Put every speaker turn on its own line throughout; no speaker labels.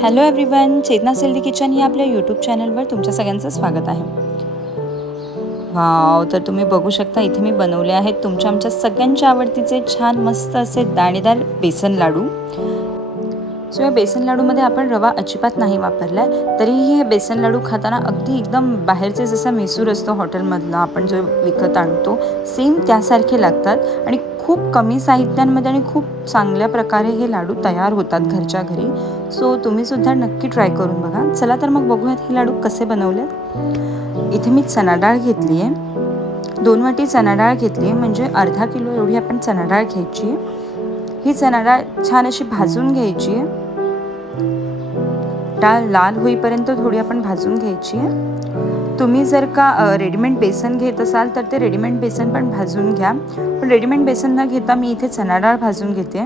Hello everyone Chetana healthy kitchen या आपल्या YouTube चॅनलवर तुमच्या सगळ्यांचं स्वागत आहे. वाव तर तुम्ही बघू शकता इथे मी बनवले आहेत तुमच्या आमच्या सगळ्यांच्या आवडतीचे छान मस्त असे दाणेदार बेसन लाडू. सो या बेसन लाडूमध्ये आपण रवा अजिबात नाही वापरला आहे तरीही हे बेसन लाडू खाताना अगदी एकदम बाहेरचे जसा मेसूर असतो हॉटेलमधला आपण जो विकत आणतो सेम त्यासारखे लागतात. आणि खूप कमी साहित्यांमध्ये आणि खूप चांगल्या प्रकारे हे लाडू तयार होतात घरच्या घरी. सो तुम्हीसुद्धा नक्की ट्राय करून बघा. चला तर मग बघूयात हे लाडू कसे बनवलेत. इथे मी चणा डाळ घेतली आहे दोन वाटी चणा डाळ घेतली आहे म्हणजे अर्धा किलो एवढी आपण चणा डाळ घ्यायची. आहे ही चणा डाळ छान अशी भाजून घ्यायची. आहे डाळ लाल होईपर्यंत थोडी आपण भाजून घ्यायची. आहे तुम्ही जर का रेडीमेड बेसन घेत असाल तर ते रेडीमेड बेसन पण भाजून घ्या. पण रेडीमेड बेसन न घेता मी इथे चणा डाळ भाजून घेते.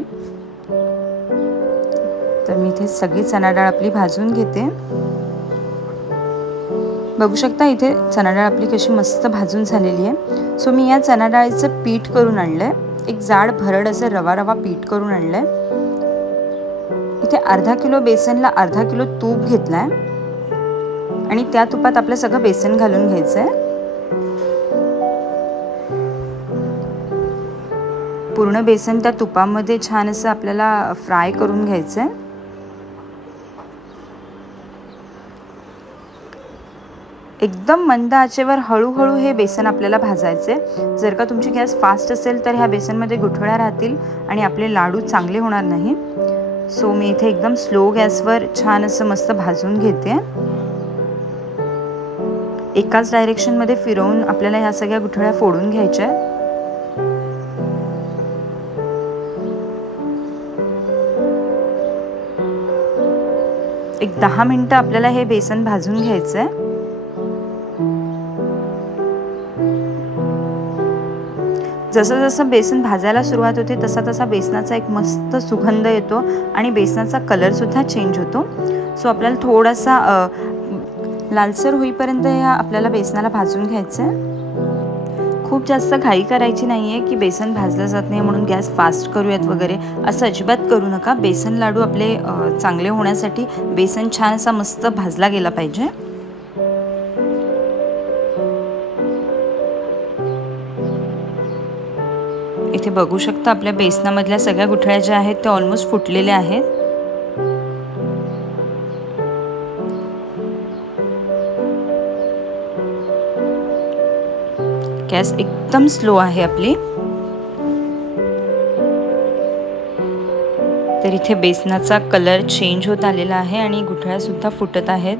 तर मी इथे सगळी चणा डाळ आपली भाजून घेते. बघू शकता इथे चणा डाळ आपली कशी मस्त भाजून झालेली आहे. सो मी या चणा डाळीचं पीठ करून आणलं आहे एक जाड भरड असं रवा रवा पीठ करून आणलं आहे इथे अर्धा किलो बेसनला अर्धा किलो तूप घेतला आहे आणि त्या तुपात आपलं सगळं बेसन घालून घ्यायचं आहे पूर्ण बेसन त्या तुपामध्ये छान असं आपल्याला फ्राय करून घ्यायचं आहे एकदम मंद आचेवर हळूहळू हे बेसन आपल्याला भाजायचे जर का तुमची गॅस फास्ट असेल तर ह्या बेसनमध्ये गुठळ्या राहतील आणि आपले लाडू चांगले होणार नाही. सो मी इथे एकदम स्लो गॅसवर छान असं मस्त भाजून घेते. एकाच डायरेक्शनमध्ये फिरवून आपल्याला ह्या सगळ्या गुठळ्या फोडून घ्यायच्या एक दहा मिनटं आपल्याला हे बेसन भाजून घ्यायचं आहे जसं जसं बेसन भाजायला सुरुवात होते तसा तसा बेसनाचा एक मस्त सुगंध येतो आणि बेसनाचा कलरसुद्धा चेंज होतो. सो आपल्याला थोडासा लालसर होईपर्यंत या आपल्याला बेसनाला भाजून घ्यायचं आहे खूप जास्त घाई करायची नाही आहे की बेसन भाजलं जात नाही म्हणून गॅस फास्ट करूयात वगैरे. असं अजिबात करू नका. बेसन लाडू आपले चांगले होण्यासाठी बेसन छान असा मस्त भाजला गेला पाहिजे. इथे बघू शकता आपल्या बेसनामधल्या सगळ्या गुठळ्या ज्या आहेत त्या ऑलमोस्ट फुटलेल्या आहेत. गॅस एकदम स्लो आहे आपली. तर इथे बेसनाचा कलर चेंज होत आलेला आहे आणि गुठळ्या सुद्धा फुटत आहेत.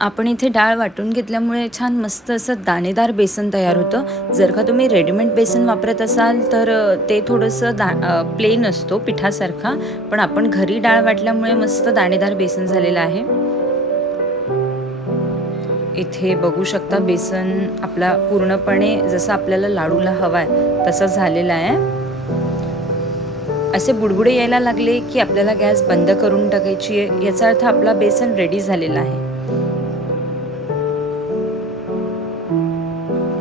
आपण इथे डाळ वाटून घेतल्यामुळे छान मस्त असं दाणेदार बेसन तयार होतं. जर का तुम्ही रेडीमेड बेसन वापरत असाल तर ते थोडंसं दा प्लेन असतो पिठासारखा. पण आपण घरी डाळ वाटल्यामुळे मस्त दाणेदार बेसन झालेलं आहे. इथे बघू शकता बेसन आपला पूर्णपणे जसं आपल्याला लाडूला हवा आहे तसा झालेला आहे. असे बुडबुडे यायला लागले की आपल्याला गॅस बंद करून टाकायची आहे. याचा अर्थ आपला बेसन रेडी झालेला आहे.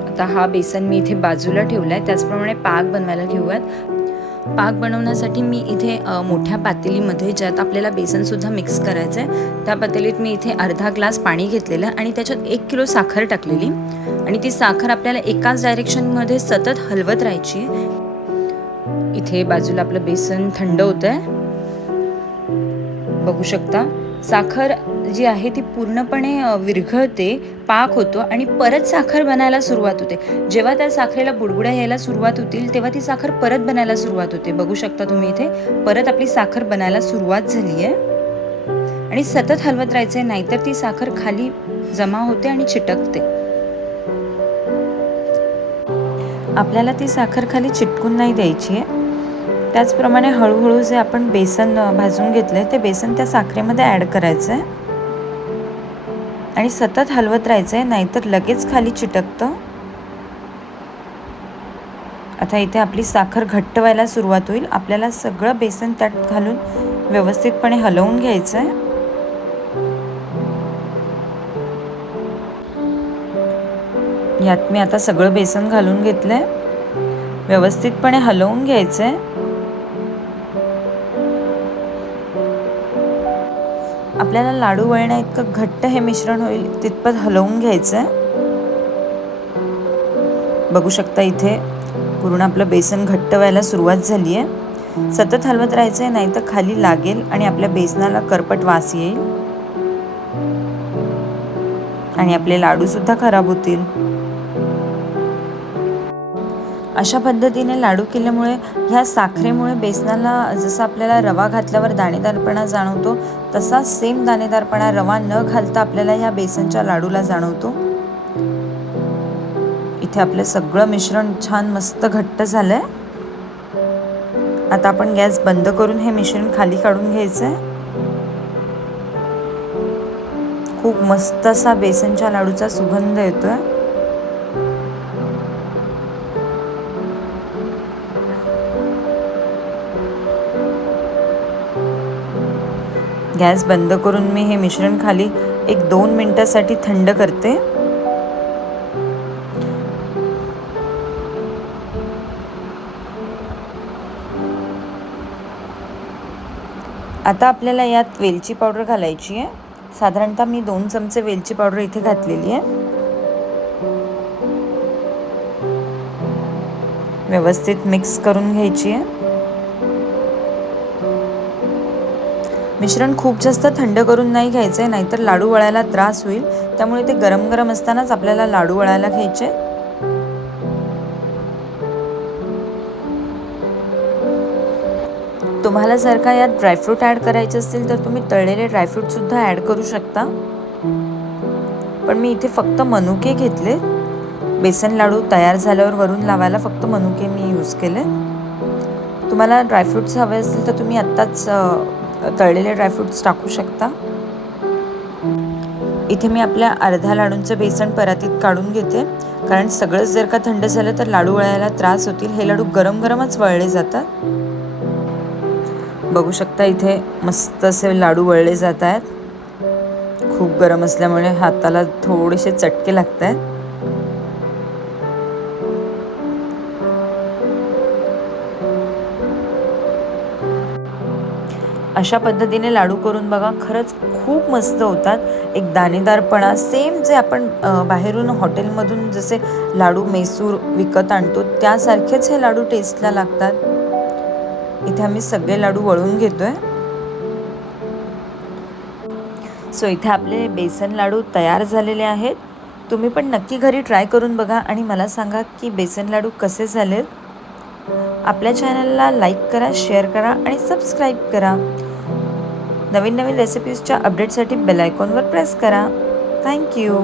आता हा बेसन मी इथे बाजूला ठेवला आहे त्याचप्रमाणे पाक बनवायला घेऊयात पाक बनवण्यासाठी मी इथे मोठ्या पातेलीमध्ये ज्यात आपल्याला बेसनसुद्धा मिक्स करायचं आहे त्या पातेलीत मी इथे अर्धा ग्लास पाणी घेतलेलं आणि त्याच्यात एक किलो साखर टाकलेली. आणि ती साखर आपल्याला एकाच डायरेक्शनमध्ये सतत हलवत राहायची इथे बाजूला आपलं बेसन थंड होतं आहे बघू शकता. साखर जी आहे ती पूर्णपणे विरघळते पाक होतो आणि परत साखर बनायला सुरुवात होते. जेव्हा त्या साखरेला बुडबुड्या यायला सुरुवात होतील तेव्हा ती साखर परत बनायला सुरुवात होते. बघू शकता तुम्ही इथे परत आपली साखर बनायला सुरुवात झाली आहे. आणि सतत हलवत राहायचे नाहीतर ती साखर खाली जमा होते आणि चिटकते. आपल्याला ती साखर खाली चिटकून नाही द्यायची आहे. त्याचप्रमाणे हळूहळू जे आपण बेसन भाजून घेतलं आहे ते बेसन त्या साखरेमध्ये ॲड करायचं आहे आणि सतत हलवत राहायचं आहे नाहीतर लगेच खाली चिटकतं. आता इथे आपली साखर घट्ट व्हायला सुरुवात होईल. आपल्याला सगळं बेसन त्यात घालून व्यवस्थितपणे हलवून घ्यायचं आहे यात मी आता सगळं बेसन घालून घेतलं आहे व्यवस्थितपणे हलवून घ्यायचं आहे आपल्याला लाडू वळण्या इतकं घट्ट हे मिश्रण होईल तितपत हलवून घ्यायचं आहे बघू शकता इथे पूर्ण आपलं बेसन घट्ट व्हायला सुरुवात झाली आहे सतत हलवत राहायचं आहे नाही तर खाली लागेल आणि आपल्या बेसनाला करपट वास येईल. आणि आपले लाडू सुद्धा खराब होतील. अशा पद्धतीने लाडू केल्यामुळे ह्या साखरेमुळे बेसनाला जसं आपल्याला रवा घातल्यावर दाणेदारपणा जाणवतो तसा सेम दाणेदारपणा रवा न घालता आपल्याला ह्या बेसनच्या लाडूला जाणवतो. इथे आपलं सगळं मिश्रण छान मस्त घट्ट झालंय. आता आपण गॅस बंद करून हे मिश्रण खाली काढून घ्यायचंय. खूप मस्त असा बेसनच्या लाडूचा सुगंध येतोय. गॅस बंद करून मी हे मिश्रण खाली एक दोन मिनिटासाठी थंड करते. आता आपल्याला यात वेलची पावडर घालायची आहे. साधारणतः मी दोन चमचे वेलची पावडर इथे घातलेली आहे. व्यवस्थित मिक्स करून घ्यायची आहे. मिश्रण खूप जास्त थंड करून नाही घ्यायचं आहे नाहीतर लाडू वळायला त्रास होईल. त्यामुळे ते गरम गरम असतानाच आपल्याला लाडू वळायला घ्यायचे. तुम्हाला जर का यात ड्रायफ्रूट ॲड करायचे असतील तर तुम्ही तळलेले ड्रायफ्रूटसुद्धा ॲड करू शकता. पण मी इथे फक्त मनुके घेतले. बेसन लाडू तयार झाल्यावर वरून लावायला फक्त मनुके मी यूज केले. तुम्हाला ड्रायफ्रूट्स हवे असतील तर तुम्ही आत्ताच तळलेले ड्रायफ्रूट्स टाकू शकता. इथे मी आपल्या अर्ध्या लाडूंचं बेसन परातीत काढून घेते. कारण सगळंच जर का थंड झालं तर लाडू वळायला त्रास होतील. हे लाडू गरम गरमच वळले जातात. बघू शकता इथे मस्त असे लाडू वळले जात आहेत. खूप गरम असल्यामुळे हाताला थोडेसे चटके लागत आहेत अशा पद्धतीने लाडू करून बघा खरंच खूप मस्त होतात. एक दाणेदारपणा सेम जे आपण बाहेरून हॉटेलमधून जसे लाडू मैसूर विकत आणतो त्यासारखेच हे लाडू टेस्टला लागतात. इथे आम्ही सगळे लाडू वळून घेतोय. सो इथे आपले बेसन लाडू तयार झालेले आहेत. तुम्ही पण नक्की घरी ट्राय करून बघा आणि मला सांगा की बेसन लाडू कसे झालेत. आपल्या चॅनलला लाईक करा शेअर करा आणि सबस्क्राईब करा. नवीन नवीन रेसिपीजच्या अपडेटसाठी बेल आयकॉनवर प्रेस करा. थँक्यू